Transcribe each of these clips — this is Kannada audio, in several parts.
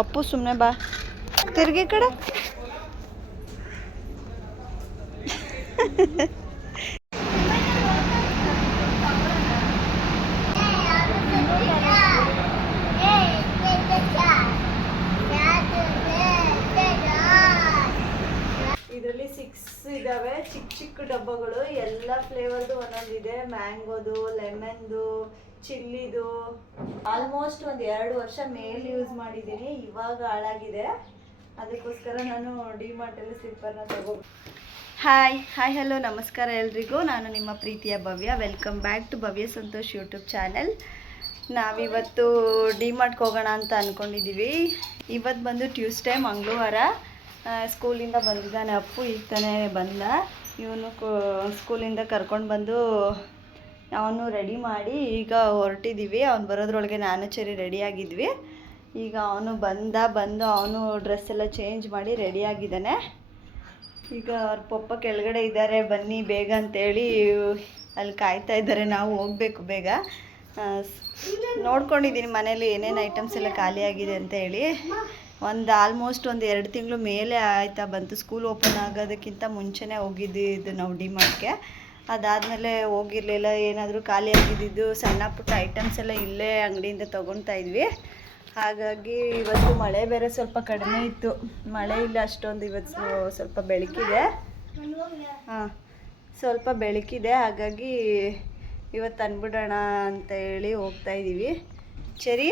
ಅಪ್ಪು ಸುಮ್ಮನೆ ಬಾ. ತಿರ್ಗಿ ಕಡೆ. ಇದರಲ್ಲಿ ಸಿಕ್ಸ್ ಇದಾವೆ. ಚಿಕ್ಕ ಚಿಕ್ಕ ಡಬ್ಬಗಳು. ಎಲ್ಲ ಫ್ಲೇವರ್ದು ಒಂದೊಂದಿದೆ. ಮ್ಯಾಂಗೋದು ಲೆಮನ್ದು ಚಿಲ್ಲಿದು. ಆಲ್ಮೋಸ್ಟ್ ಒಂದು ಎರಡು ವರ್ಷ ಮೇಲ್ ಯೂಸ್ ಮಾಡಿದ್ದೀನಿ ಇವಾಗ ಹಾಳಾಗಿದೆ. ಅದಕ್ಕೋಸ್ಕರ ನಾನು ಡಿಮಾರ್ಟಲ್ಲಿ ಸ್ಲಿಪ್ಪರ್ನ ತಗೋ ಹಾಯ್ ಹಾಯ್ ಹಲೋ ನಮಸ್ಕಾರ ಎಲ್ರಿಗೂ. ನಾನು ನಿಮ್ಮ ಪ್ರೀತಿಯ Bhavya. Welcome back to Bhavya Santosh YouTube channel ನಾವಿವತ್ತು ಡಿಮಾರ್ಟ್ಗೆ ಹೋಗೋಣ ಅಂತ ಅಂದ್ಕೊಂಡಿದ್ದೀವಿ ಇವತ್ತು ಬಂದು ಟ್ಯೂಸ್ಡೇ ಮಂಗಳವಾರ. ಸ್ಕೂಲಿಂದ ಬಂದಿದ್ದಾನೆ ಅಪ್ಪು ಈಗ ತಾನೇ ಬಂದ. ಇವನು ಸ್ಕೂಲಿಂದ ಕರ್ಕೊಂಡು ಬಂದು ಅವನು ರೆಡಿ ಮಾಡಿ ಈಗ ಹೊರಟಿದ್ದೀವಿ ಅವ್ನು ಬರೋದ್ರೊಳಗೆ ನಾನು ಚರಿ ರೆಡಿಯಾಗಿದ್ವಿ ಈಗ ಅವನು ಬಂದ, ಬಂದು ಅವನು ಡ್ರೆಸ್ ಎಲ್ಲ ಚೇಂಜ್ ಮಾಡಿ ರೆಡಿಯಾಗಿದ್ದಾನೆ ಈಗ ಅವ್ರ ಪಪ್ಪ ಕೆಳಗಡೆ ಇದ್ದಾರೆ, ಬನ್ನಿ ಬೇಗ ಅಂತೇಳಿ ಅಲ್ಲಿ ಕಾಯ್ತಾ ಇದ್ದಾರೆ. ನಾವು ಹೋಗಬೇಕು ಬೇಗ. ನೋಡ್ಕೊಂಡಿದ್ದೀನಿ ಮನೇಲಿ ಏನೇನು ಐಟಮ್ಸ್ ಎಲ್ಲ ಖಾಲಿಯಾಗಿದೆ ಅಂತ ಹೇಳಿ. ಒಂದು ಆಲ್ಮೋಸ್ಟ್ ಒಂದು ಎರಡು ತಿಂಗಳು ಮೇಲೆ ಆಯ್ತಾ ಬಂತು. ಸ್ಕೂಲ್ ಓಪನ್ ಆಗೋದಕ್ಕಿಂತ ಮುಂಚೆನೇ ಹೋಗಿದ್ದಿದ್ದು ನಾವು ಡಿಮಾರ್ಟ್ಗೆ ಅದಾದಮೇಲೆ ಹೋಗಿರಲಿಲ್ಲ ಏನಾದರೂ ಖಾಲಿ ಆಗಿದ್ದಿದ್ದು ಸಣ್ಣ ಪುಟ್ಟ ಐಟಮ್ಸ್ ಎಲ್ಲ ಇಲ್ಲೇ ಅಂಗಡಿಯಿಂದ ತೊಗೊಳ್ತಾ ಇದ್ವಿ. ಹಾಗಾಗಿ ಇವತ್ತು ಮಳೆ ಬೇರೆ ಸ್ವಲ್ಪ ಕಡಿಮೆ ಇತ್ತು. ಮಳೆ ಇಲ್ಲ ಅಷ್ಟೊಂದು ಇವತ್ತು ಸ್ವಲ್ಪ ಬೆಳಕಿದೆ. ಹಾಂ ಸ್ವಲ್ಪ ಬೆಳಕಿದೆ. ಹಾಗಾಗಿ ಇವತ್ತು ತಂದ್ಬಿಡೋಣ ಅಂತ ಹೇಳಿ ಹೋಗ್ತಾ ಇದ್ದೀವಿ. ಸರಿ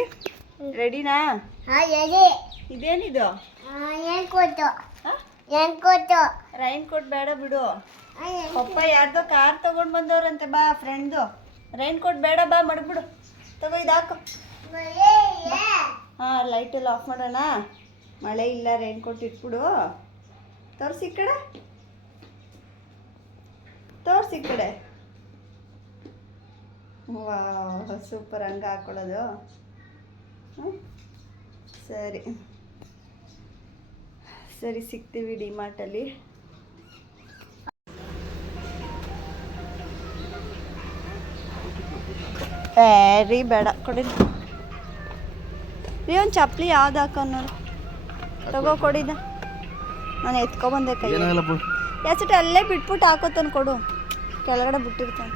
ರೆಡಿನಾ ಇದೇನಿದು? ರೈನ್ ಕೋಟ್ ಬೇಡ ಬಿಡು. ಪಪ್ಪ ಯಾರ್ದೋ ಕಾರ್ ತಗೊಂಡ್ ಬಂದವ್ರಂತೆ ಬಾ ಫ್ರೆಂಡ್ದು ರೈನ್ ಕೋಟ್ ಬೇಡ ಬಾ, ಮಡ್ಬಿಡು. ತಗೋ ಇದಾಕು ಹಾಂ ಲೈಟ್ ಎಲ್ಲ ಆಫ್ ಮಾಡೋಣ. ಮಳೆ ಇಲ್ಲ ರೈನ್ ಕೋಟ್ ಇಟ್ಬಿಡು. ತೋರ್ಸಿ ಕಡೆ. ತೋರ್ಸಿ ಕಡೆ. ವಾ ಸೂಪರ್ ಹಂಗೆ ಹಾಕೊಳ್ಳೋದು? ಸರಿ. ಸರಿ, ಸಿಗ್ತೀವಿ ಡಿಮಾರ್ಟಲ್ಲಿ ರೀ ಬೇಡ ಕೊಡಿ. ರೀ ಒಂದು ಚಪ್ಪಲಿ ಯಾವ್ದು ಹಾಕೋ ತಗೋ ಕೊಡಿದ ನಾನು ಎತ್ಕೊಬಂದೆ ಕೈ ಯಾಸಿಟ್ಟು ಅಲ್ಲೇ ಬಿಟ್ಬಿಟ್ಟು ಹಾಕೋತಾನೆ ಕೊಡು. ಕೆಳಗಡೆ ಬಿಟ್ಟಿರ್ತಾನೆ.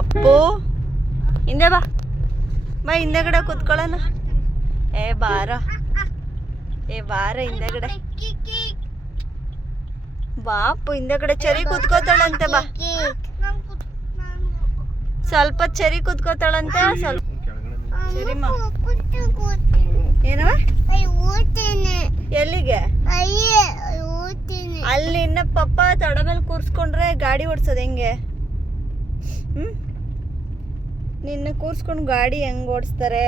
ಅಪ್ಪು ಹಿಂದೆ ಬಾ. ಬಾ ಹಿಂದೆಗಡೆ ಕೂತ್ಕೊಳ್ಳೋಣ. ಏ ಬಾರ. ಏ ಬಾರ ಹಿಂದೆಗಡೆ. ಬಾಪು ಹಿಂದೆಗಡೆ ಚರಿ ಕೂತ್ಕೋತಾಳಂತೆ ಬಾ. ಸ್ವಲ್ಪ ಚರಿ ಕುತ್ಕೋತಾಳಂತ ಸ್ವಲ್ಪ ಏನವ? ಎಲ್ಲಿಗೆ? ಅಲ್ಲಿ ಇನ್ನ ಪಪ್ಪ ತಡ ಮೇಲೆ ಕೂರ್ಸ್ಕೊಂಡ್ರೆ ಗಾಡಿ ಓಡ್ಸೋದು ಹೆಂಗೆ? ಹ್ಮ್? ನಿನ್ನ ಕೂರ್ಸ್ಕೊಂಡು ಗಾಡಿ ಹೆಂಗ್ ಓಡಿಸ್ತಾರೆ?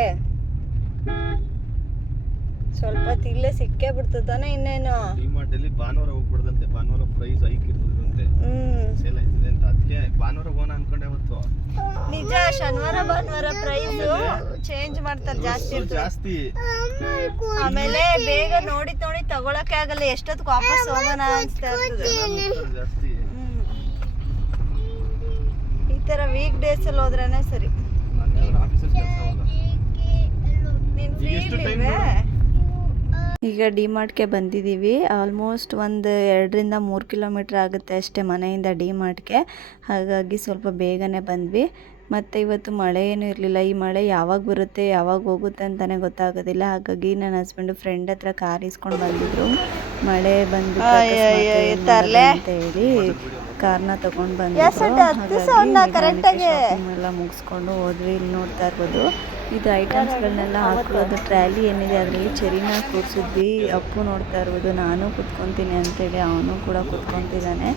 ಸ್ವಲ್ಪ ಹೊತ್ತು ಇಲ್ಲೇ ಸಿಕ್ಕೇ ಬಿಡ್ತದಾನೆ ಇನ್ನೇನು. ಭಾನುವಾರ ಹೋಗ್ಬಿಡ್ದಂತೆ ಭಾನುವಾರ ಪ್ರೈಸ್ ಹೈಕ್ ಇರ್ತದಂತೆ. ಹ್ಮ್. ಸೇಲ್ ಆಯ್ತದೆ. ಅದಕ್ಕೆ ಭಾನುವಾರ ಹೋಗೋಣ ಅನ್ಕೊಂಡೆ ಅವತ್ತು. ನಿಜ ಶನಿವಾರ ಭಾನುವಾರ ಪ್ರೈಸ್ ಚೇಂಜ್ ಮಾಡ್ತಾರೆ ಜಾಸ್ತಿ ಇರ್ತದೆ ಜಾಸ್ತಿ. ಆಮೇಲೆ ಬೇಗ ನೋಡಿ ನೋಡಿ ತಗೊಳಕ್ಕೆ ಆಗಲ್ಲ ಎಷ್ಟೊತ್ತಿಗೆ ವಾಪಸ್ ಹೋಗೋಣ ಅನ್ಸ್ತಾ ಇರ್ತದೆ. ಜಾಸ್ತಿ. ಹ್ಮ್. ಈ ತರ ವೀಕ್ ಡೇಸ್ ಅಲ್ಲಿ ಹೋದ್ರೇನೆ ಸರಿ. ನಾನು ಆಫೀಸಲ್ಲಿ ಕೆಲಸ ಅಲ್ಲ ನೀನ್ ಫ್ರೀ ಎಷ್ಟು ಇರ್ಲಿಲ್ವೇ? ಈಗ ಡಿಮಾರ್ಟ್ಗೆ ಬಂದಿದ್ದೀವಿ. ಆಲ್ಮೋಸ್ಟ್ ಒಂದು ಎರಡರಿಂದ ಮೂರು ಕಿಲೋಮೀಟ್ರ್ ಆಗುತ್ತೆ ಅಷ್ಟೇ ಮನೆಯಿಂದ ಡಿಮಾರ್ಟ್ಗೆ. ಹಾಗಾಗಿ ಸ್ವಲ್ಪ ಬೇಗನೆ ಬಂದ್ವಿ. ಮತ್ತು ಇವತ್ತು ಮಳೆ ಏನು ಇರಲಿಲ್ಲ. ಈ ಮಳೆ ಯಾವಾಗ ಬರುತ್ತೆ, ಯಾವಾಗ ಹೋಗುತ್ತೆ ಅಂತಲೇ ಗೊತ್ತಾಗೋದಿಲ್ಲ. ಹಾಗಾಗಿ ನನ್ನ ಹಸ್ಬೆಂಡು ಫ್ರೆಂಡ್ ಹತ್ರ ಕಾರ್ ಇಸ್ಕೊಂಡು ಬಂದಿದ್ರು. ಮಳೆ ಬಂದು ಅಂತ ಹೇಳಿ ಕಾರ್ನ ತಗೊಂಡು ಬಂದಿದ್ರು ಎಲ್ಲ ಮುಗಿಸ್ಕೊಂಡು ಹೋದ್ವಿ ಇಲ್ಲಿ ನೋಡ್ತಾ ಇರ್ಬೋದು ಇದು ಐಟಮ್ಸ್ಗಳನ್ನೆಲ್ಲ ಹಾಕೋದು ಟ್ರ್ಯಾಲಿ ಏನಿದೆ ಅದರಲ್ಲಿ ಚೆರಿನ ಕೂರಿಸಿದ್ವಿ ಅಪ್ಪು ನೋಡ್ತಾ ಇರ್ಬೋದು ನಾನು ಕುತ್ಕೊತೀನಿ ಅಂತೇಳಿ ಅವನು ಕೂಡ ಕುತ್ಕೊತಿದ್ದಾನೆ.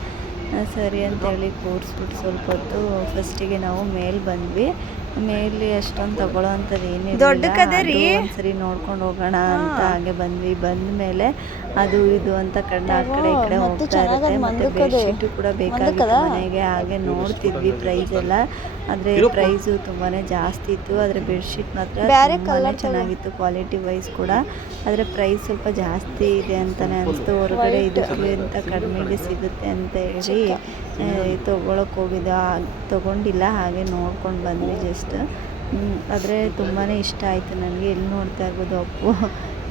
ಸರಿ ಅಂತೇಳಿ ಕೂರಿಸ್ಬಿಟ್ಟು ಸ್ವಲ್ಪ ಹೊತ್ತು ಫಸ್ಟಿಗೆ ನಾವು ಮೇಲ್ ಬಂದ್ವಿ. ಮೇಲೆ ಅಷ್ಟೊಂದು ತಗೊಳ್ಳೋ ಅಂಥದ್ದು ಏನಿಲ್ಲ ಒಂದ್ಸರಿ ನೋಡ್ಕೊಂಡು ಹೋಗೋಣ ಅಂತ ಹಾಗೆ ಬಂದ್ವಿ. ಬಂದ ಮೇಲೆ ಅದು ಇದು ಅಂತ ಕಣ್ಣು ಆ ಕಡೆ ಈ ಕಡೆ ಹೋಗ್ತಾ ಇರುತ್ತೆ ಮತ್ತೆ ಬೆಡ್ಶೀಟು ಕೂಡ ಬೇಕಾಗಿತ್ತು ಮನೆಗೆ ಹಾಗೆ ನೋಡ್ತಿದ್ವಿ ಪ್ರೈಸ್ ಎಲ್ಲ. ಆದರೆ ಪ್ರೈಸು ತುಂಬಾನೇ ಜಾಸ್ತಿ ಇತ್ತು. ಆದರೆ ಬೆಡ್ಶೀಟ್ ಮಾತ್ರ ತುಂಬಾನೇ ಚೆನ್ನಾಗಿತ್ತು ಕ್ವಾಲಿಟಿ ವೈಸ್ ಕೂಡ. ಆದರೆ ಪ್ರೈಸ್ ಸ್ವಲ್ಪ ಜಾಸ್ತಿ ಇದೆ ಅಂತಾನೆ ಅನಿಸ್ತು. ಹೊರಗಡೆ ಇದಕ್ಕಿಂತ ಕಡಿಮೆಗೆ ಸಿಗುತ್ತೆ ಅಂತ ಹೇಳಿ ತಗೊಳಕ್ ಹೋಗಿದ್ದ. ತಗೊಂಡಿಲ್ಲ ಹಾಗೆ ನೋಡ್ಕೊಂಡು ಬಂದ್ವಿ ಜಸ್ಟ್ ಆದರೆ ತುಂಬಾ ಇಷ್ಟ ಆಯಿತು ನನಗೆ ಎಲ್ಲಿ ನೋಡ್ತಾ ಇರ್ಬೋದು ಅಪ್ಪು?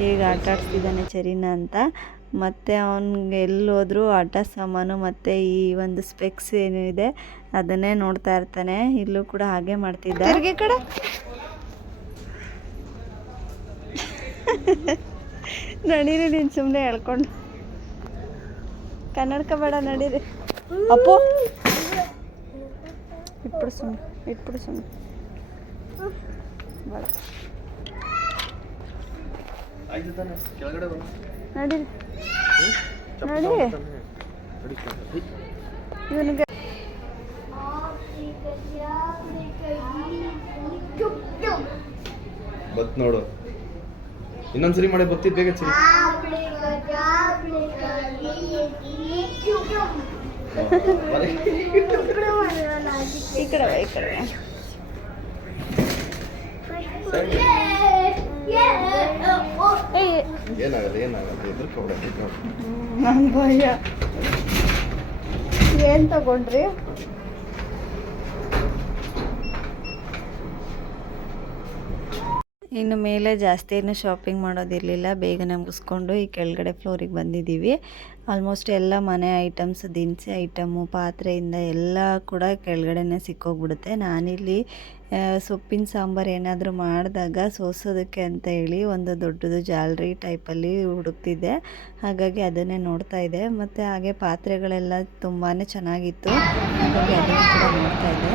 ಹೇಗೆ ಆಟ ಆಡ್ಸ್ತಿದ್ದಾನೆ ಚರಿನ ಅಂತ. ಮತ್ತು ಅವ್ನಿಗೆ ಎಲ್ಲಿ ಹೋದರೂ ಆಟ ಸಾಮಾನು ಮತ್ತು ಈ ಒಂದು ಸ್ಪೆಕ್ಸ್ ಏನಿದೆ ಅದನ್ನೇ ನೋಡ್ತಾ ಇರ್ತಾನೆ. ಇಲ್ಲೂ ಕೂಡ ಹಾಗೆ ಮಾಡ್ತಿದ್ದ. ಕಡೆ. ನಡೀರಿ ನೀನು ಸುಮ್ಮನೆ ಹೇಳ್ಕೊಂಡು. ಕನ್ನಡಕ ಬೇಡ ನಡೀರಿ. ಅಪ್ಪು. ಸುಮ್ಮನೆ ಇಟ್ಬಿಡು ಸುಮ್ಮನೆ ಬೇಡ. ಆಯ್ತು ತಾನೆ ಕೆಳಗಡೆ ಬಾ ನಡೀರಿ ಹ್ಮ್? ಚಪ್ಪಲಿ ನಡಿ. ನಡಿ. ಇವನಿಗೆ ಬತ್ ನೋಡು ಇನ್ನೊಂದ್ಸರಿ ಮಾಡಿ ಬತ್ತಿದ್ ಬೇಗ ಚಿ ಈ ಕಡೆ ಈ ಕಡೆ ಏನಾಗಲ್ಲ ನಾನು ಭಯ. ಏನು ತಗೊಂಡ್ರಿ? ಇನ್ನು ಮೇಲೆ ಜಾಸ್ತಿ ಏನು ಶಾಪಿಂಗ್ ಮಾಡೋದಿರಲಿಲ್ಲ, ಬೇಗನೆ ಮುಗಿಸ್ಕೊಂಡು ಈ ಕೆಳಗಡೆ ಫ್ಲೋರಿಗೆ ಬಂದಿದ್ದೀವಿ. ಆಲ್ಮೋಸ್ಟ್ ಎಲ್ಲ ಮನೆ ಐಟಮ್ಸ್ ದಿನಸಿ ಐಟಮು ಪಾತ್ರೆಯಿಂದ ಎಲ್ಲ ಕೂಡ ಕೆಳಗಡೆನೆ ಸಿಕ್ಕೋಗ್ಬಿಡುತ್ತೆ. ನಾನಿಲ್ಲಿ ಸೊಪ್ಪಿನ ಸಾಂಬಾರು ಏನಾದರೂ ಮಾಡಿದಾಗ ಸೋಸೋದಕ್ಕೆ ಅಂತ ಹೇಳಿ ಒಂದು ದೊಡ್ಡದು ಜಾಲ್ರಿ ಟೈಪಲ್ಲಿ ಹುಡುಕ್ತಿದ್ದೆ. ಹಾಗಾಗಿ ಅದನ್ನೇ ನೋಡ್ತಾ ಇದ್ದೆ. ಮತ್ತು ಹಾಗೆ ಪಾತ್ರೆಗಳೆಲ್ಲ ತುಂಬಾ ಚೆನ್ನಾಗಿತ್ತು. ಹಾಗಾಗಿ ಅದನ್ನು ಕೂಡ ನೋಡ್ತಾ ಇದ್ದೆ.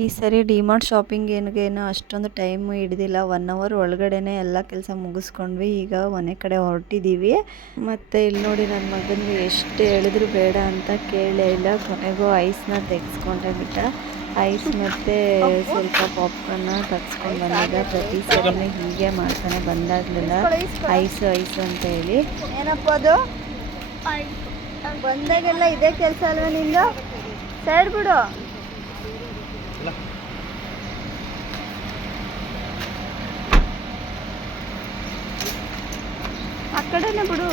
ಈ ಸರಿ ಡಿಮಾರ್ಟ್ ಶಾಪಿಂಗ್ ಏನಿಗೇನು ಅಷ್ಟೊಂದು ಟೈಮ್ ಹಿಡ್ದಿಲ್ಲ. ಒನ್ ಅವರ್ ಒಳಗಡೆನೆ ಎಲ್ಲ ಕೆಲಸ ಮುಗಿಸ್ಕೊಂಡ್ವಿ. ಈಗ ಮನೆ ಕಡೆ ಹೊರಟಿದ್ದೀವಿ ಮತ್ತು ಇಲ್ಲಿ ನೋಡಿ ನನ್ನ ಮಗನಿಗೆ ಎಷ್ಟು ಹೇಳಿದ್ರು ಬೇಡ ಅಂತ ಕೇಳೇ ಇಲ್ಲ. ಕೊನೆಗೂ ಐಸ್ನ ತೆಗೆಸ್ಕೊಂಡೆ ಬಿಟ್ಟ. ಐಸ್ ಮತ್ತು ಸ್ವಲ್ಪ ಪಾಪ್ಕಾರ್ನ ತಗ್ಸ್ಕೊಂಡು ಬಂದಾಗ ಪ್ರತಿ ಸಲನೇ ಹೀಗೆ ಮಾಡ್ತಾನೆ ಬಂದಾಗಲಿಲ್ಲ. ಐಸು ಐಸು ಅಂತ ಹೇಳಿ. ಏನಪ್ಪ ಅದು? ಬಂದಾಗೆಲ್ಲ ಇದೇ ಕೆಲಸ ಅಲ್ವಾ ನಿಂದು? ಸೈಡ್ ಬಿಡು. ಕಡೆನೇ ಬಿಡು.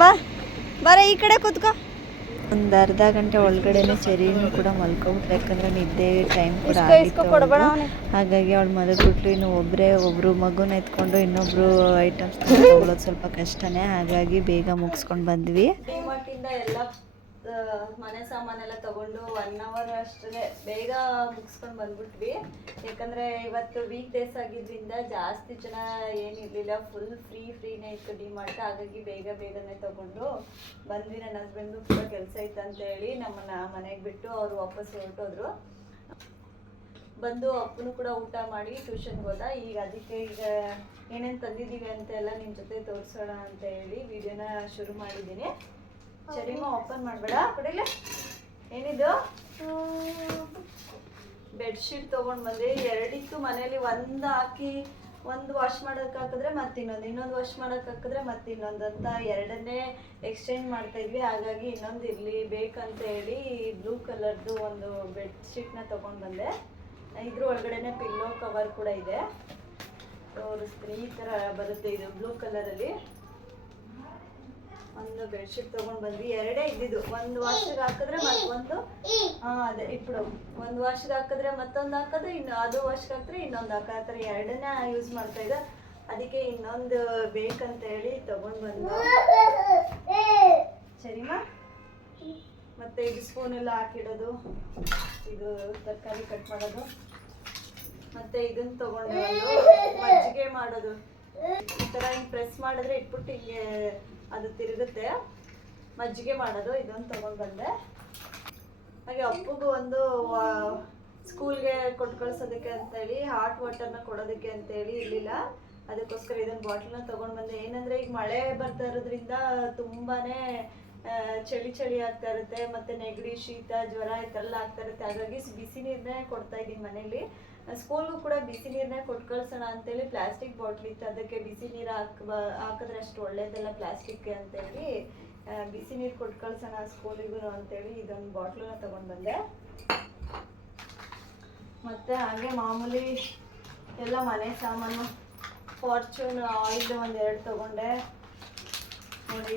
ಬಾ ಬರ ಈ ಕಡೆ ಕೂತ್ಕೋ. ಒಂದು ಅರ್ಧ ಗಂಟೆ ಒಳಗಡೆನೆ ಚೆರಿನೂ ಕೂಡ ಮಲ್ಕೊಬಿಟ್ಲು ಯಾಕಂದ್ರೆ ನಿದ್ದೆ ಟೈಮ್ ಕೂಡ. ಹಾಗಾಗಿ ಅವಳು ಮಲಗ್ಬಿಟ್ಲು ಇನ್ನು ಒಬ್ಬರೇ ಒಬ್ರು ಮಗುನ ಎತ್ಕೊಂಡು ಇನ್ನೊಬ್ರು ಐಟಮ್ಸ್ ತಗೊಳ್ಳೋದು ಸ್ವಲ್ಪ ಕಷ್ಟನೇ ಹಾಗಾಗಿ ಬೇಗ ಮುಗಿಸ್ಕೊಂಡು ಬಂದ್ವಿ. ಮನೆ ಸಾಮಾನೆಲ್ಲ ತಗೊಂಡು ಒನ್ ಅವರ್ ಅಷ್ಟೇ ಬೇಗ ಮುಗಿಸ್ಕೊಂಡು ಬಂದ್ಬಿಟ್ವಿ. ಯಾಕಂದ್ರೆ ಇವತ್ತು ವೀಕ್ ಡೇಸ್ ಆಗಿದ್ರಿಂದ ಜಾಸ್ತಿ ಜನ ಏನಿರಲಿಲ್ಲ ಫುಲ್ ಫ್ರೀ ಫ್ರೀನೇ ಇತ್ತು ಡಿಮಾರ್ಟ್ ಹಾಗಾಗಿ ಬೇಗ ಬೇಗನೆ ತಗೊಂಡು ಬಂದ್ವಿ. ನನ್ನ ಹಸ್ಬೆಂಡು ಕೂಡ ಕೆಲಸ ಇತ್ತು ಅಂತ ಹೇಳಿ ನಮ್ಮನ್ನ ಮನೆಗೆ ಬಿಟ್ಟು ಅವರು ವಾಪಸ್ ಹೊರಟೋದ್ರು. ಬಂದು ಅಪ್ಪನು ಕೂಡ ಊಟ ಮಾಡಿ ಟ್ಯೂಷನ್ಗೆ ಹೋದ. ಈಗ ಅದಕ್ಕೆ ಈಗ ಏನೇನು ತಂದಿದ್ದೀವಿ ಅಂತ ಎಲ್ಲ ನಿಮ್ಮ ಜೊತೆ ತೋರಿಸೋಣ ಅಂತ ಹೇಳಿ ವಿಡಿಯೋನ ಶುರು ಮಾಡಿದ್ದೀನಿ. ಸರಿಮ ಓಪನ್ ಮಾಡಬೇಡ. ಕೊಡಿಲ್ಲ ಏನಿದು? ಬೆಡ್ಶೀಟ್ ತೊಗೊಂಡು ಬಂದೆ. ಎರಡಿತ್ತು ಮನೇಲಿ ಒಂದು ಹಾಕಿ, ಒಂದು ವಾಶ್ ಮಾಡೋಕೆ ಹಾಕಿದ್ರೆ ಮತ್ತೆ ಇನ್ನೊಂದು ಇನ್ನೊಂದು ವಾಶ್ ಮಾಡೋಕೆ ಹಾಕಿದ್ರೆ ಮತ್ತೆ ಇನ್ನೊಂದು ಅಂತ ಎರಡನ್ನೇ ಎಕ್ಸ್ಚೇಂಜ್ ಮಾಡ್ತಾ ಇದ್ವಿ. ಹಾಗಾಗಿ ಇನ್ನೊಂದು ಇರಲಿ, ಬೇಕಂತ ಹೇಳಿ ಬ್ಲೂ ಕಲರ್ದು ಒಂದು ಬೆಡ್ಶೀಟ್ನ ತೊಗೊಂಡು ಬಂದೆ. ಇದ್ರ ಒಳಗಡೆನೆ ಪಿಲ್ಲೋ ಕವರ್ ಕೂಡ ಇದೆ. ತೋರಿಸ್ತೀನಿ. ಈ ಥರ ಬರುತ್ತೆ ಇದು ಬ್ಲೂ ಕಲರಲ್ಲಿ ಒಂದು ಬೆಡ್ಶೀಟ್ ತಗೊಂಡ್ ಬಂದ್ವಿ. ಎರಡೇ ಇದ್ದಿದ್ದು. ಒಂದು ವಾಶಿಗೆ ಹಾಕಿದ್ರೆ ಮತ್ತೊಂದು ಹಾ, ಅದೇ ಇಪ್ಪಡು ಒಂದು ವಾಶಿಗೆ ಹಾಕಿದ್ರೆ ಮತ್ತೊಂದು ಹಾಕೋದು ಇನ್ನು ಅದು ವಾಶಿಗೆ ಹಾಕಿದ್ರೆ ಇನ್ನೊಂದು ಹಾಕೋ. ಎರಡನ್ನ ಯೂಸ್ ಮಾಡ್ತಾ ಇದ್ದ. ಅದಕ್ಕೆ ಇನ್ನೊಂದು ಬೇಕಂತ ಹೇಳಿ ತಗೊಂಡ್ ಬಂದ್ವಿ ಸರಿಮಾ ಮತ್ತೆ ಇದು ಸ್ಪೂನ್ ಎಲ್ಲ ಹಾಕಿಡೋದು. ಇದು ತರಕಾರಿ ಕಟ್ ಮಾಡೋದು. ಮತ್ತೆ ಇದನ್ನ ತಗೊಂಡು ಮಜ್ಜಿಗೆ ಮಾಡೋದು. ಈ ತರ ಹಿಂಗೆ ಪ್ರೆಸ್ ಮಾಡಿದ್ರೆ ಇಟ್ಬಿಟ್ಟು ಹಿಂಗೆ ಅದು ತಿರುಗುತ್ತೆ. ಮಜ್ಜಿಗೆ ಮಾಡೋದು, ಇದೊಂದು ತಗೊಂಡು ಬಂದೆ ಹಾಗೆ ಅಪ್ಪಗೂ ಒಂದು ಸ್ಕೂಲ್ಗೆ ಕೊಟ್ಟು ಕಳ್ಸೋದಕ್ಕೆ ಅಂತೇಳಿ ಹಾಟ್ ವಾಟರ್ನ ಕೊಡೋದಕ್ಕೆ ಅಂತೇಳಿ ಇರಲಿಲ್ಲ. ಅದಕ್ಕೋಸ್ಕರ ಇದೊಂದು ಬಾಟ್ಲನ್ನ ತೊಗೊಂಡು ಬಂದೆ ಏನಂದರೆ, ಈಗ ಮಳೆ ಬರ್ತಾ ಇರೋದ್ರಿಂದ ತುಂಬಾನೇ ಚಳಿ ಚಳಿ ಆಗ್ತಾ ಇರುತ್ತೆ. ಮತ್ತೆ ನೆಗಡಿ, ಶೀತ, ಜ್ವರ ಈ ಥರ ಎಲ್ಲ ಆಗ್ತಾ ಇರುತ್ತೆ. ಹಾಗಾಗಿ ಬಿಸಿ ನೀರನ್ನೇ ಕೊಡ್ತಾ ಇದ್ದೀನಿ ಮನೇಲಿ ಸ್ಕೂಲ್ಗೂ ಕೂಡ ಬಿಸಿ ನೀರನ್ನ ಕೊಟ್ಟು ಕಳ್ಸೋಣ ಅಂತೇಳಿ ಪ್ಲಾಸ್ಟಿಕ್ ಬಾಟ್ಲ್ ಇತ್ತು. ಅದಕ್ಕೆ ಬಿಸಿ ನೀರು ಹಾಕ್ ಹಾಕಿದ್ರೆ ಅಷ್ಟು ಒಳ್ಳೇದಲ್ಲ ಪ್ಲಾಸ್ಟಿಕ್ಗೆ ಅಂತೇಳಿ ಬಿಸಿ ನೀರು ಕೊಟ್ಟು ಕಳ್ಸೋಣ ಸ್ಕೂಲಿಗೂ ಅಂತೇಳಿ ಇದೊಂದು ಬಾಟ್ಲನ್ನ ತಗೊಂಡು ಬಂದೆ. ಮತ್ತು ಹಾಗೆ ಮಾಮೂಲಿ ಎಲ್ಲ ಮನೆ ಸಾಮಾನು, ಫಾರ್ಚೂನ್, ಆಯಿಲ್ ಒಂದೆರಡು ತಗೊಂಡೆ. ನೋಡಿ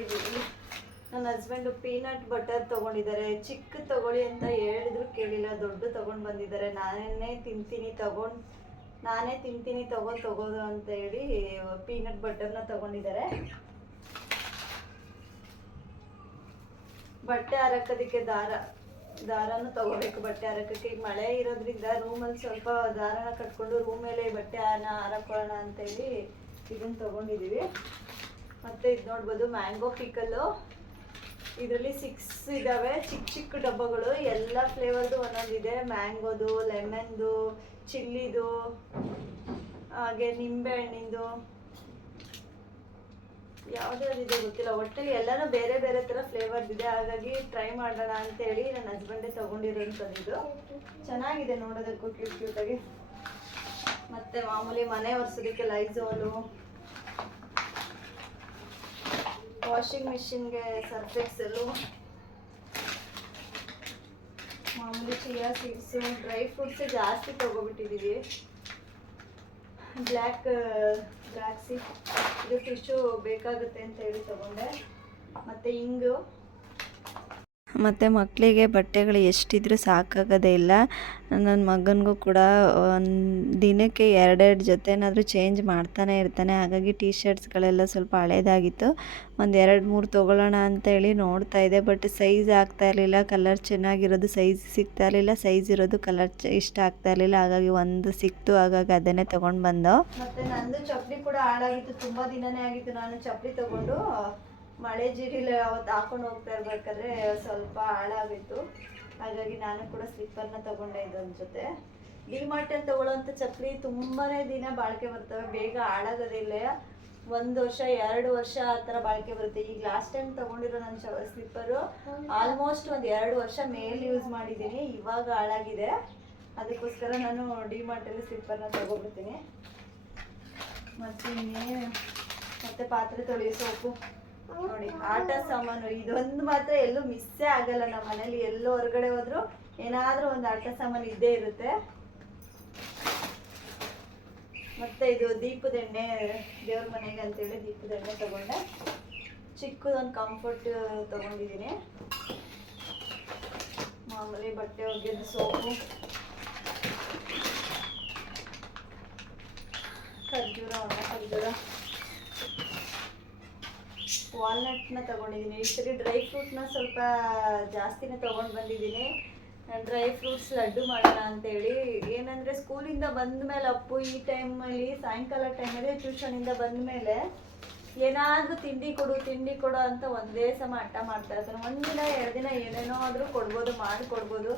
ನನ್ನ ಹಸ್ಬೆಂಡು ಪೀನಟ್ ಬಟರ್ ತಗೊಂಡಿದ್ದಾರೆ. ಚಿಕ್ಕ ತಗೊಳ್ಳಿ ಅಂತ ಹೇಳಿದ್ರು ಕೇಳಿಲ್ಲ. ದೊಡ್ಡ ತೊಗೊಂಡು ಬಂದಿದ್ದಾರೆ. ನಾನೇ ತಿಂತೀನಿ, ತಗೊಂಡು, ನಾನೇ ತಿಂತೀನಿ ತಗೊಂಡ್ ತಗೋದು ಅಂತ ಹೇಳಿ ಪೀನಟ್ ಬಟರ್ನ ತಗೊಂಡಿದ್ದಾರೆ. ಬಟ್ಟೆ ಹಾರಕ್ಕೋದಕ್ಕೆ ದಾರ, ದಾರನೂ ತಗೋಬೇಕು. ಬಟ್ಟೆ ಹಾರಕ್ಕೆ ಈಗ ಮಳೆ ಇರೋದ್ರಿಂದ ರೂಮಲ್ಲಿ ಸ್ವಲ್ಪ ದಾರನ ಕಟ್ಕೊಂಡು ರೂಮ್ ಮೇಲೆ ಬಟ್ಟೆ ಅಂತ ಅಂತೇಳಿ ಇದನ್ನ ತಗೊಂಡಿದ್ದೀವಿ. ಮತ್ತೆ ಇದು ನೋಡ್ಬೋದು ಮ್ಯಾಂಗೋ ಪಿಕಲ್ಲು ಇದರಲ್ಲಿ ಸಿಕ್ಸ್ ಇದಾವೆ. ಚಿಕ್ಕ ಚಿಕ್ಕ ಡಬ್ಬಗಳು. ಎಲ್ಲ ಫ್ಲೇವರ್ದು ಒಂದೊಂದಿದೆ ಮ್ಯಾಂಗೋದು ಲೆಮನ್ದು ಚಿಲ್ಲಿದು ಹಾಗೆ ನಿಂಬೆ ಹಣ್ಣಿಂದು. ಯಾವ್ದ್ಯಾವ್ದಿದೆ ಗೊತ್ತಿಲ್ಲ. ಒಟ್ಟಲ್ಲಿ ಎಲ್ಲಾನು ಬೇರೆ ಬೇರೆ ಥರ ಫ್ಲೇವರ್ ಇದೆ. ಹಾಗಾಗಿ ಟ್ರೈ ಮಾಡೋಣ ಅಂತೇಳಿ ನನ್ನ ಹಸ್ಬೆಂಡೇ ತೊಗೊಂಡಿರೋಂಥದ್ದು ಚೆನ್ನಾಗಿದೆ ನೋಡೋದಕ್ಕೂ ಕ್ಯೂಟ್ ಕ್ಯೂಟಾಗಿ ಮತ್ತೆ ಮಾಮೂಲಿ ಮನೆ ಒರೆಸೋದಕ್ಕೆ ಲೈಝೋಲು ವಾಷಿಂಗ್ ಮಿಷಿನ್ಗೆ ಸರ್ಫ್ ಎಕ್ಸೆಲ್ಲು ಮಾಮೂಲಿ ಚಿಯಾ ಸೀಡ್ಸು ಡ್ರೈ ಫ್ರೂಟ್ಸ್ ಜಾಸ್ತಿ ತೊಗೊಬಿಟ್ಟಿದ್ದೀವಿ ಬ್ಲ್ಯಾಕ್ ಸಿ ಇದು ಟಿಶ್ಯೂ ಬೇಕಾಗುತ್ತೆ ಅಂತ ಹೇಳಿ ತೊಗೊಂಡೆ ಮತ್ತು ಇಂಗು ಮತ್ತು ಮಕ್ಕಳಿಗೆ ಬಟ್ಟೆಗಳು ಎಷ್ಟಿದ್ರೂ ಸಾಕಾಗೋದೇ ಇಲ್ಲ. ನನ್ನ ಮಗನಿಗೂ ಕೂಡ ಒಂದು ದಿನಕ್ಕೆ ಎರಡೆರಡು ಜೊತೆನಾದರೂ ಚೇಂಜ್ ಮಾಡ್ತಾನೆ ಇರ್ತಾನೆ. ಹಾಗಾಗಿ ಟೀ ಶರ್ಟ್ಸ್ಗಳೆಲ್ಲ ಸ್ವಲ್ಪ ಹಳೇದಾಗಿತ್ತು. ಒಂದು ಎರಡು ಮೂರು ತೊಗೊಳ್ಳೋಣ ಅಂತೇಳಿ ನೋಡ್ತಾ ಇದ್ದೆ. ಬಟ್ ಸೈಜ್ ಆಗ್ತಾ ಇರಲಿಲ್ಲ. ಕಲರ್ ಚೆನ್ನಾಗಿರೋದು ಸೈಜ್ ಸಿಗ್ತಾ ಇರಲಿಲ್ಲ. ಸೈಜ್ ಇರೋದು ಕಲರ್ ಇಷ್ಟ ಆಗ್ತಾ ಇರಲಿಲ್ಲ. ಹಾಗಾಗಿ ಒಂದು ಸಿಕ್ತು. ಹಾಗಾಗಿ ಅದನ್ನೇ ತೊಗೊಂಡು ಬಂದೋ. ಮತ್ತೆ ನಂದು ಚಪ್ಪಲಿ ಕೂಡ ಹಾಳಾಗಿತ್ತು. ತುಂಬಾ ದಿನನೇ ಆಗಿತ್ತು. ನಾನು ಚಪ್ಪಲಿ ತಗೊಂಡು ಮಳೆ ಜಿರಿಲಿ ಅವತ್ತು ಹಾಕೊಂಡು ಹೋಗ್ತಾ ಇರ್ಬೇಕಾದ್ರೆ ಸ್ವಲ್ಪ ಹಾಳಾಗಿತ್ತು. ಹಾಗಾಗಿ ನಾನು ಕೂಡ ಸ್ಲಿಪ್ಪರ್ನ ತಗೊಂಡೆ ಇದೊಂದು ಜೊತೆ. ಡಿಮಾರ್ಟಲ್ಲಿ ತಗೊಳ್ಳೋಂಥ ಚಪ್ಪಲಿ ತುಂಬಾನೇ ದಿನ ಬಾಳಿಕೆ ಬರ್ತವೆ. ಬೇಗ ಹಾಳಾಗೋದಿಲ್ಲ ಒಂದು ವರ್ಷ ಎರಡು ವರ್ಷ ಆ ಥರ ಬಾಳಿಕೆ ಬರುತ್ತೆ. ಈಗ ಲಾಸ್ಟ್ ಟೈಮ್ ತಗೊಂಡಿರೋ ನನ್ನ ಸ್ಲಿಪ್ಪರು ಆಲ್ಮೋಸ್ಟ್ ಒಂದು ಎರಡು ವರ್ಷ ಮೇಲ್ ಯೂಸ್ ಮಾಡಿದ್ದೀನಿ. ಇವಾಗ ಹಾಳಾಗಿದೆ. ಅದಕ್ಕೋಸ್ಕರ ನಾನು ಡಿಮಾರ್ಟಲ್ಲಿ ಸ್ಲಿಪ್ಪರ್ನ ತಗೊಬಿಡ್ತೀನಿ ಮತ್ತು ಇನ್ನೇನು? ಮತ್ತೆ ಪಾತ್ರೆ ತೊಳೆಯೋ ಸೋಪು ನೋಡಿ, ಆಟ ಸಾಮಾನು, ಇದೊಂದು ಮಾತ್ರ ಎಲ್ಲೂ ಮಿಸ್ಸೇ ಆಗಲ್ಲ ನಮ್ಮ ಮನೇಲಿ. ಎಲ್ಲೋ ಹೊರಗಡೆ ಹೋದ್ರು ಏನಾದ್ರೂ ಒಂದು ಆಟ ಸಾಮಾನು ಇದ್ದೇ ಇರುತ್ತೆ. ಮತ್ತೆ ಇದು ದೀಪದ ಎಣ್ಣೆ, ದೇವ್ರ ಮನೆಗೆ ಅಂತೇಳಿ ದೀಪದ ಎಣ್ಣೆ ತಗೊಂಡೆ. ಚಿಕ್ಕದೊಂದು ಕಂಫರ್ಟ್ ತಗೊಂಡಿದ್ದೀನಿ. ಮಾಮೂಲಿ ಬಟ್ಟೆ ಒಗೆಯೋದು ಸೋಪು. ಖರ್ಜೂರ ಖರ್ಜೂರ. ವಾಲ್ನಟ್ನ ತಗೊಂಡಿದ್ದೀನಿ. ಈ ಸರಿ ಡ್ರೈ ಫ್ರೂಟ್ನ ಸ್ವಲ್ಪ ಜಾಸ್ತಿನೇ ತೊಗೊಂಡು ಬಂದಿದ್ದೀನಿ. ಡ್ರೈ ಫ್ರೂಟ್ಸ್ ಲಡ್ಡು ಮಾಡೋಣ ಅಂತೇಳಿ. ಏನಂದರೆ ಸ್ಕೂಲಿಂದ ಬಂದ ಮೇಲೆ ಅಪ್ಪು ಈ ಟೈಮಲ್ಲಿ ಸಾಯಂಕಾಲ ಟೈಮಲ್ಲಿ ಟ್ಯೂಷನಿಂದ ಬಂದ ಮೇಲೆ ಏನಾದರೂ ತಿಂಡಿ ಕೊಡು ತಿಂಡಿ ಕೊಡು ಅಂತ ಒಂದೇ ಸಮ ಹಠ ಮಾಡ್ತಾ ಇರ್ತಾರೆ. ಒಂದಿನ ಎರಡು ದಿನ ಏನೇನೋ ಆದರೂ ಕೊಡ್ಬೋದು ಮಾಡಿಕೊಡ್ಬೋದು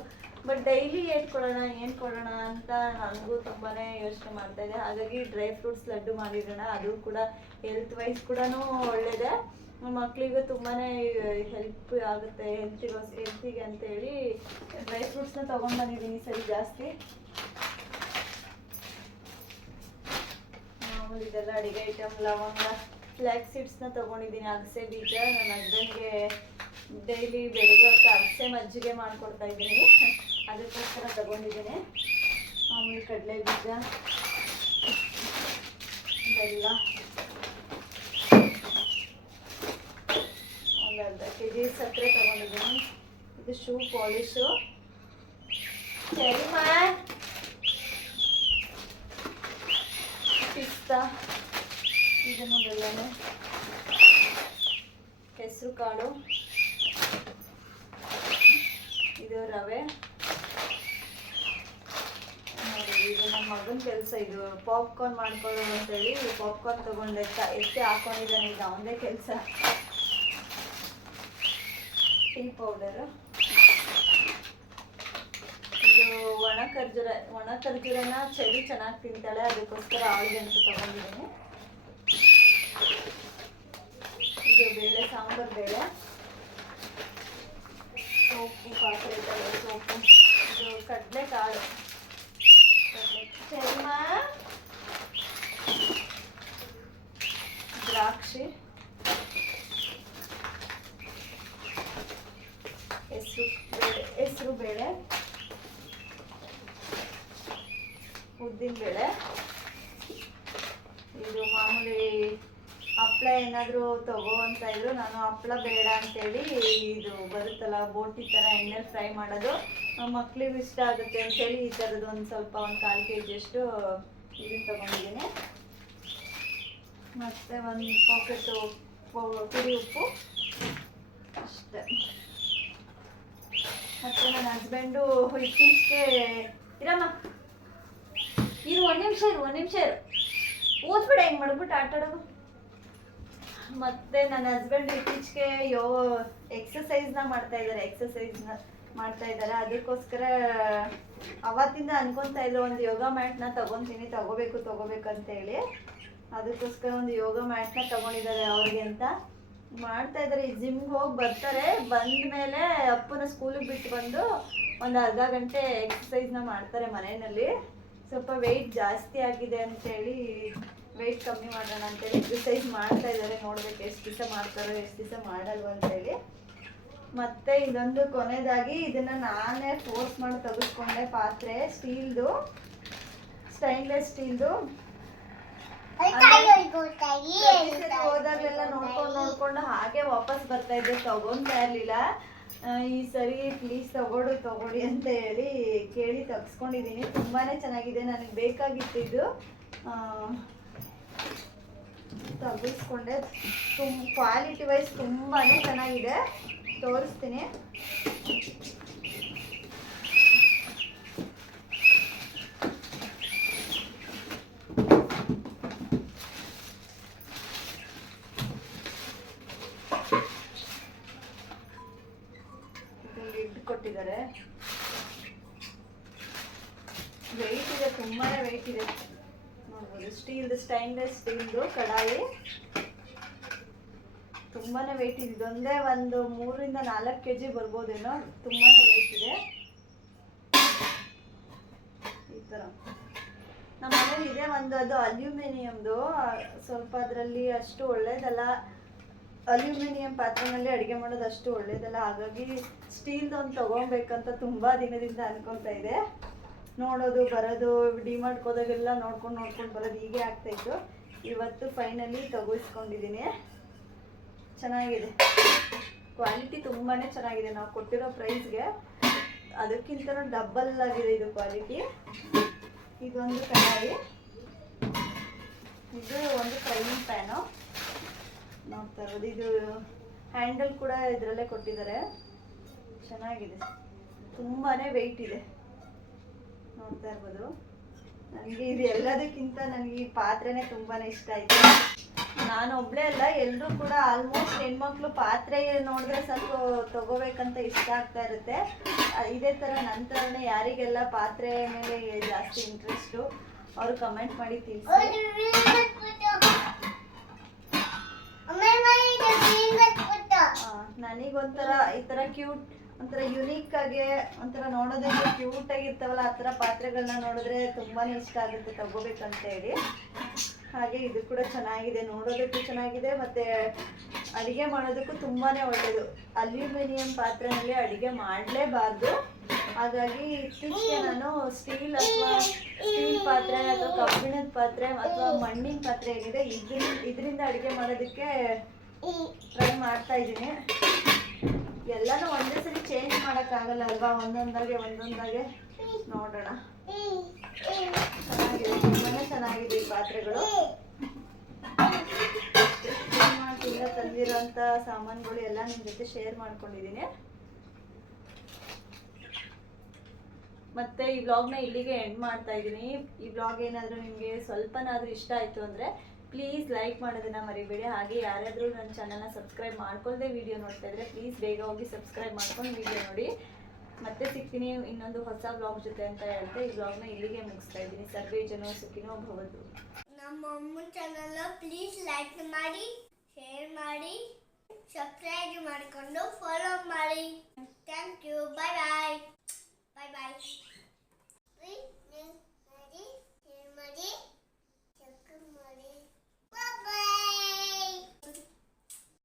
ಬಟ್ ಡೈಲಿ ಏನು ಕೊಡೋಣ ಏನು ಕೊಡೋಣ ಅಂತ ನನಗೂ ತುಂಬಾ ಯೋಚನೆ ಮಾಡ್ತಾ ಇದೆ. ಹಾಗಾಗಿ ಡ್ರೈ ಫ್ರೂಟ್ಸ್ ಲಡ್ಡು ಮಾಡಿರೋಣ. ಅದು ಕೂಡ ಹೆಲ್ತ್ ವೈಸ್ ಕೂಡ ಒಳ್ಳೆಯದೇ ಮಕ್ಕಳಿಗೂ ತುಂಬಾ ಹೆಲ್ಪ್ ಆಗುತ್ತೆ ಹೆಲ್ತಿಗೋ ಹೆಲ್ತಿಗೆ ಅಂತೇಳಿ ಡ್ರೈ ಫ್ರೂಟ್ಸ್ನ ತೊಗೊಂಡು ಬಂದಿದ್ದೀನಿ ಸರಿ ಜಾಸ್ತಿ. ಮಾಮೂಲಿ ಇದೆಲ್ಲ ಅಡುಗೆ ಐಟಮ್ ಲವಂಗ ಫ್ಲ್ಯಾಕ್ ಸೀಡ್ಸ್ನ ತೊಗೊಂಡಿದ್ದೀನಿ, ಅಗಸೆ ಬೀಜ. ನನ್ನ ಹಸ್ಬೆಂಡ್ಗೆ ಡೈಲಿ ಬೆಳಗ್ಗೆ ಹೊತ್ತು ಅಗಸೆ ಮಜ್ಜಿಗೆ ಮಾಡಿಕೊಡ್ತಾ ಇದ್ದೀನಿ. ಅದಕ್ಕೋಸ್ಕರ ತಗೊಂಡಿದ್ದೀನಿ. ಮಾಮೂಲಿ ಕಡಲೆ ಬೀಜ, ಬೆಲ್ಲ ಒಂದು ಅರ್ಧ ಕೆ ಜಿ ಸಕ್ಕರೆ ತಗೊಂಡಿದ್ದೀನಿ ಇದು ಶೂ ಪಾಲಿಶು. ಸರಿಮಾ ಪಿಸ್ತಾ. ಇದನ್ನು ಬೆಲ್ಲನೆ ಹೆಸರು ಕಾಳು. ಇದು ರವೆ. ಇದು ನಮ್ಮ ಮಗನ ಕೆಲಸ ಇದು ಪಾಪ್ಕಾರ್ನ್ ಮಾಡ್ಕೊಳ್ಳೋಣ ಅಂತೇಳಿ ಪಾಪ್ಕಾರ್ನ್ ತೊಗೊಂಡೆ. ಎತ್ತ ಎತ್ತಿ ಹಾಕೊಂಡಿದ್ದಾನೆ ಇದು ಅವನೇ ಕೆಲಸ. ಟೀ ಪೌಡರು ಇದು ಒಣ ಖರ್ಜೂರ, ಒಣ ಖರ್ಜೂರನ ಚಳಿ ಚೆನ್ನಾಗಿ ತಿಂತಾಳೆ, ಅದಕ್ಕೋಸ್ಕರ ಅವಳಿಗೆ ಅಂತ ತಗೊಂಡಿದ್ದೀನಿ. ಇದು ಬೇಳೆ, ಸಾಂಬಾರು ಬೇಳೆ. ಸೋಪು, ಪಾತ್ರೆ ಸೋಪು. ಇದು ಕಡಲೆ ಕಾಳು ಚರ್ಮ ದ್ರಾಕ್ಷಿ ಹೆಸರು ಬೇಳೆ ಹೆಸರು ಬೇಳೆ ಉದ್ದಿನ ಬೇಳೆ ಇದು ಮಾಮೂಲಿ ಹಪ್ಳ ಏನಾದರೂ ತಗೋ ಅಂತ ಇದ್ರು, ನಾನು ಹಪ್ಪಳ ಬೇಡ ಅಂತೇಳಿ ಇದು ಬರುತ್ತಲ್ಲ, ಬೋಟಿ ಥರ ಎಣ್ಣೆ ಫ್ರೈ ಮಾಡೋದು. ಮಕ್ಳಿಗೂ ಇಷ್ಟ ಆಗುತ್ತೆ ಅಂತೇಳಿ ಈ ಥರದ್ದು ಒಂದು ಸ್ವಲ್ಪ ಒಂದು ಕಾಲು ಕೆ ಜಿಯಷ್ಟು ಇದನ್ನ ತಗೊಂಡಿದ್ದೀನಿ. ಮತ್ತು ಒಂದು ಪಾಕೆಟು ಪುಡಿ ಉಪ್ಪು. ಅಷ್ಟೇ. ಮತ್ತು ನನ್ನ ಹಸ್ಬೆಂಡು ಇತ್ತೀಚೆಗೆ, ಇರಮ್ಮ. ಇರು, ಒಂದು ನಿಮಿಷ ಇರು, ಒಂದು ನಿಮಿಷ ಇರು. ಓದ್ಬೇಡ, ಹೆಂಗ್ ಮಾಡ್ಬಿಟ್ಟು ಆಟ ಆಡೋದು ಮತ್ತೆ ನನ್ನ ಹಸ್ಬೆಂಡ್ ಇತ್ತೀಚೆಗೆ ಯೋ ಎಕ್ಸಸೈಸ್ನ ಮಾಡ್ತಾ ಇದ್ದಾರೆ ಎಕ್ಸಸೈಸ್ನ ಮಾಡ್ತಾ ಇದ್ದಾರೆ ಅದಕ್ಕೋಸ್ಕರ ಅವತ್ತಿಂದ ಅನ್ಕೊಂತಾ ಇದ್ರು, ಒಂದು ಯೋಗ ಮ್ಯಾಟ್ನ ತಗೊಂತೀನಿ, ತಗೋಬೇಕು ತಗೋಬೇಕು ಅಂತ ಹೇಳಿ. ಅದಕ್ಕೋಸ್ಕರ ಒಂದು ಯೋಗ ಮ್ಯಾಟ್ನ ತಗೊಂಡಿದ್ದಾರೆ ಅವ್ರಿಗೆ ಅಂತ. ಮಾಡ್ತಾ ಇದ್ದಾರೆ ಈ ಜಿಮ್ಗೆ ಹೋಗಿ ಬರ್ತಾರೆ. ಬಂದ ಮೇಲೆ ಅಪ್ಪನ ಸ್ಕೂಲಿಗೆ ಬಿಟ್ಟು ಬಂದು ಒಂದು ಅರ್ಧ ಗಂಟೆ ಎಕ್ಸಸೈಸ್ನ ಮಾಡ್ತಾರೆ ಮನೆಯಲ್ಲಿ. ಸ್ವಲ್ಪ ವೆಯ್ಟ್ ಜಾಸ್ತಿ ಆಗಿದೆ ಅಂತೇಳಿ ವೆಯ್ಟ್ ಕಮ್ಮಿ ಮಾಡೋಣ ಅಂತೇಳಿ ಎಕ್ಸಸೈಸ್ ಮಾಡ್ತಾ ಇದ್ದಾರೆ. ನೋಡ್ಬೇಕು ಎಷ್ಟು ದಿವಸ ಮಾಡ್ತಾರೋ ಎಷ್ಟು ದಿವಸ ಮಾಡಲ್ವ ಅಂತೇಳಿ. ಮತ್ತೆ ಇದೊಂದು ಕೊನೆಯದಾಗಿ ಇದನ್ನ ನಾನೇ ಫೋರ್ಸ್ ಮಾಡಿ ತೆಗೆದುಕೊಂಡೆ ಪಾತ್ರೆ ಸ್ಟೀಲ್ದು ಸ್ಟೈನ್ಲೆಸ್ ಸ್ಟೀಲ್ದು ಹೋದಾಗಲೆಲ್ಲ ನೋಡ್ಕೊಂಡು ನೋಡ್ಕೊಂಡು ಹಾಗೆ ವಾಪಸ್ ಬರ್ತಾ ಇದ್ದೆ. ತಗೊಂತಾ ಇರ್ಲಿಲ್ಲ. ಈ ಸರಿ ಪ್ಲೀಸ್ ತಗೊಡು ತಗೊಡಿ ಅಂತ ಹೇಳಿ ಕೇಳಿ ತಗ್ಸ್ಕೊಂಡಿದ್ದೀನಿ. ತುಂಬಾನೇ ಚೆನ್ನಾಗಿದೆ. ನನಗೆ ಬೇಕಾಗಿತ್ತು ಇದು. ಆ, ತೆಗೆಸ್ಕೊಂಡೆ ತುಂಬ ಕ್ವಾಲಿಟಿ ವೈಸ್ ತುಂಬಾ ಚೆನ್ನಾಗಿದೆ. ತೋರಿಸ್ತೀನಿ ಲಿಡ್ ಕೊಟ್ಟಿದ್ದಾರೆ ವೆಯ್ಟ್ ಇದೆ ತುಂಬಾನೇ ವೆಯ್ಟ್ ಇದೆ ನೋಡ್ಬೋದು ಸ್ಟೀಲ್ದು ಸ್ಟೈನ್ಲೆಸ್ ಸ್ಟೀಲ್ದು ಕಡಾಯಿ. ತುಂಬಾ ವೆಯ್ಟ್ ಇದೆ. ಇದೊಂದೇ ಒಂದು ಮೂರಿಂದ ನಾಲ್ಕು ಕೆ ಜಿ ಬರ್ಬೋದೇನೋ ತುಂಬಾ ವೆಯ್ಟ್ ಇದೆ. ಈ ಥರ ನಮ್ಮ ಮನೇಲಿ ಇದೆ ಒಂದು, ಅದು ಅಲ್ಯೂಮಿನಿಯಮ್ದು. ಸ್ವಲ್ಪ ಅದರಲ್ಲಿ ಅಷ್ಟು ಒಳ್ಳೇದಲ್ಲ. ಅಲ್ಯೂಮಿನಿಯಂ ಪಾತ್ರೆನಲ್ಲಿ ಅಡುಗೆ ಮಾಡೋದು ಅಷ್ಟು ಒಳ್ಳೇದಲ್ಲ. ಹಾಗಾಗಿ ಸ್ಟೀಲ್ದು ಒಂದು ತೊಗೊಬೇಕಂತ ತುಂಬ ದಿನದಿಂದ ಅನ್ಕೊತಾ ಇದೆ. ನೋಡೋದು, ಬರೋದು ಡಿಮಾರ್ಟ್ಗೆ ಹೋದಾಗೆಲ್ಲ ನೋಡ್ಕೊಂಡು ನೋಡ್ಕೊಂಡು ಬರೋದು ಹೀಗೆ ಆಗ್ತಾಯಿತ್ತು. ಇವತ್ತು ಫೈನಲಿ ತಗೋಸ್ಕೊಂಡಿದ್ದೀನಿ ಚೆನ್ನಾಗಿದೆ. ಕ್ವಾಲಿಟಿ ತುಂಬಾ ಚೆನ್ನಾಗಿದೆ. ನಾವು ಕೊಟ್ಟಿರೋ ಪ್ರೈಸ್ಗೆ ಅದಕ್ಕಿಂತ ಡಬ್ಬಲ್ ಆಗಿದೆ ಇದು ಕ್ವಾಲಿಟಿ ಇದೊಂದು ಕಡಾಯಿ ಇದು ಒಂದು ಫ್ರೈಯಿಂಗ್ ಪ್ಯಾನು ನೋಡ್ತಾ ಇರೋದು. ಇದು ಹ್ಯಾಂಡಲ್ ಕೂಡ ಇದರಲ್ಲೇ ಕೊಟ್ಟಿದ್ದಾರೆ. ಚೆನ್ನಾಗಿದೆ. ತುಂಬಾ ವೆಯ್ಟ್ ಇದೆ. ನೋಡ್ತಾ ಇರ್ಬೋದು. ನನಗೆ ಇದು ಎಲ್ಲದಕ್ಕಿಂತ ನನಗೆ ಈ ಪಾತ್ರೆನೇ ತುಂಬಾ ಇಷ್ಟ ಆಯಿತು. ನಾನು ಒಬ್ಬಳೇ ಅಲ್ಲ ಎಲ್ಲರೂ ಕೂಡ ಆಲ್ಮೋಸ್ಟ್ ಹೆಣ್ಮಕ್ಳು ಪಾತ್ರೆ ನೋಡಿದ್ರೆ ಸ್ವಲ್ಪ ತಗೋಬೇಕಂತ ಇಷ್ಟ ಆಗ್ತಾ ಇರುತ್ತೆ. ಇದೇ ಥರ ನಂತರನೇ ಯಾರಿಗೆಲ್ಲ ಪಾತ್ರೆ ಮೇಲೆ ಜಾಸ್ತಿ ಇಂಟ್ರೆಸ್ಟು ಅವರು ಕಮೆಂಟ್ ಮಾಡಿ ತಿಳಿಸಿ ನನಗೊಂಥರ ಈ ಥರ ಕ್ಯೂಟ್ ಒಂಥರ ಯುನೀಕ್ ಆಗಿ, ಒಂಥರ ನೋಡೋದಕ್ಕೆ ಕ್ಯೂಟ್ ಆಗಿರ್ತಾವಲ್ಲ, ಆ ಥರ ಪಾತ್ರೆಗಳನ್ನ ನೋಡಿದ್ರೆ ತುಂಬಾನೇ ಇಷ್ಟ ಆಗುತ್ತೆ ತಗೋಬೇಕಂತ ಹೇಳಿ ಹಾಗೆ ಇದು ಕೂಡ ಚೆನ್ನಾಗಿದೆ, ನೋಡೋದಕ್ಕೂ ಚೆನ್ನಾಗಿದೆ, ಮತ್ತೆ ಅಡಿಗೆ ಮಾಡೋದಕ್ಕೂ ತುಂಬಾನೇ ಒಳ್ಳೆಯದು ಅಲ್ಯೂಮಿನಿಯಂ ಪಾತ್ರೆನಲ್ಲಿ ಅಡಿಗೆ ಮಾಡಲೇಬಾರ್ದು. ಹಾಗಾಗಿ ಇತ್ತೀಚೆಗೆ ನಾನು ಸ್ಟೀಲ್ ಅಥವಾ ಸ್ಟೀಲ್ ಪಾತ್ರೆ ಅಥವಾ ಕಬ್ಬಿಣದ ಪಾತ್ರೆ ಅಥವಾ ಮಣ್ಣಿನ ಪಾತ್ರೆ ಏನಿದೆ, ಇದ್ರಿಂದ, ಇದರಿಂದ ಅಡಿಗೆ ಮಾಡೋದಕ್ಕೆ ಟ್ರೈ ಮಾಡ್ತಾ ಇದ್ದೀನಿ. ಎಲ್ಲನೂ ಒಂದೇ ಸರಿ ಚೇಂಜ್ ಮಾಡೋಕ್ಕಾಗಲ್ಲ ಅಲ್ವಾ? ಒಂದೊಂದಾಗೆ ಒಂದೊಂದಾಗೆ. ನೋಡೋಣ. ಚೆನ್ನಾಗಿದೆ. ಚೆನ್ನಾಗಿದೆ ಈ ಪಾತ್ರೆಗಳು. ತಂದಿರೋಂತ ಸಾಮಾನುಗಳು ಎಲ್ಲ ನಿಮ್ಮ ಜೊತೆ ಶೇರ್ ಮಾಡ್ಕೊಂಡಿದ್ದೀನಿ ಮತ್ತೆ ಈ ವ್ಲಾಗ್ನ ಇಲ್ಲಿಗೆ ಎಂಡ್ ಮಾಡ್ತಾ ಇದ್ದೀನಿ ಈ ವ್ಲಾಗ್ ಏನಾದರೂ ನಿಮಗೆ ಸ್ವಲ್ಪನಾದರೂ ಇಷ್ಟ ಆಯಿತು ಅಂದರೆ ಪ್ಲೀಸ್ ಲೈಕ್ ಮಾಡೋದನ್ನ ಮರಿಬೇಡಿ. ಹಾಗೆ ಯಾರಾದರೂ ನನ್ನ ಚಾನಲ್ನ ಸಬ್ಸ್ಕ್ರೈಬ್ ಮಾಡ್ಕೊಳ್ಳದೆ ವಿಡಿಯೋ ನೋಡ್ತಾ ಇದ್ರೆ ಪ್ಲೀಸ್ ಬೇಗ ಹೋಗಿ ಸಬ್ಸ್ಕ್ರೈಬ್ ಮಾಡ್ಕೊಂಡು ವಿಡಿಯೋ ನೋಡಿ. ಮತ್ತೆ ಸಿಗ್ತೀನಿ ಇನ್ನೊಂದು ಹೊಸ ಬ್ಲಾಗ್ ಜೊತೆ ಅಂತ ಹೇಳ್ತಾ. ಈ ಬ್ಲಾಗ್ನ ಇಲ್ಲಿಗೆ ಮುಗಿಸ್ತಾ ಇದ್ದೀನಿ. ಸರ್ವೇ ಜನ ಸುಖಿನೋ ಭವದು ನಮ್ಮ ಅಮ್ಮನ ಚಾನಲ್ ಪ್ಲೀಸ್ ಲೈಕ್ ಮಾಡಿ ಶೇರ್ ಮಾಡಿ ಸಬ್ಸ್ಕ್ರೈಬ್ ಮಾಡಿಕೊಂಡು ಫಾಲೋ ಮಾಡಿ. Thank you bye bye bye share ಮಾಡಿ.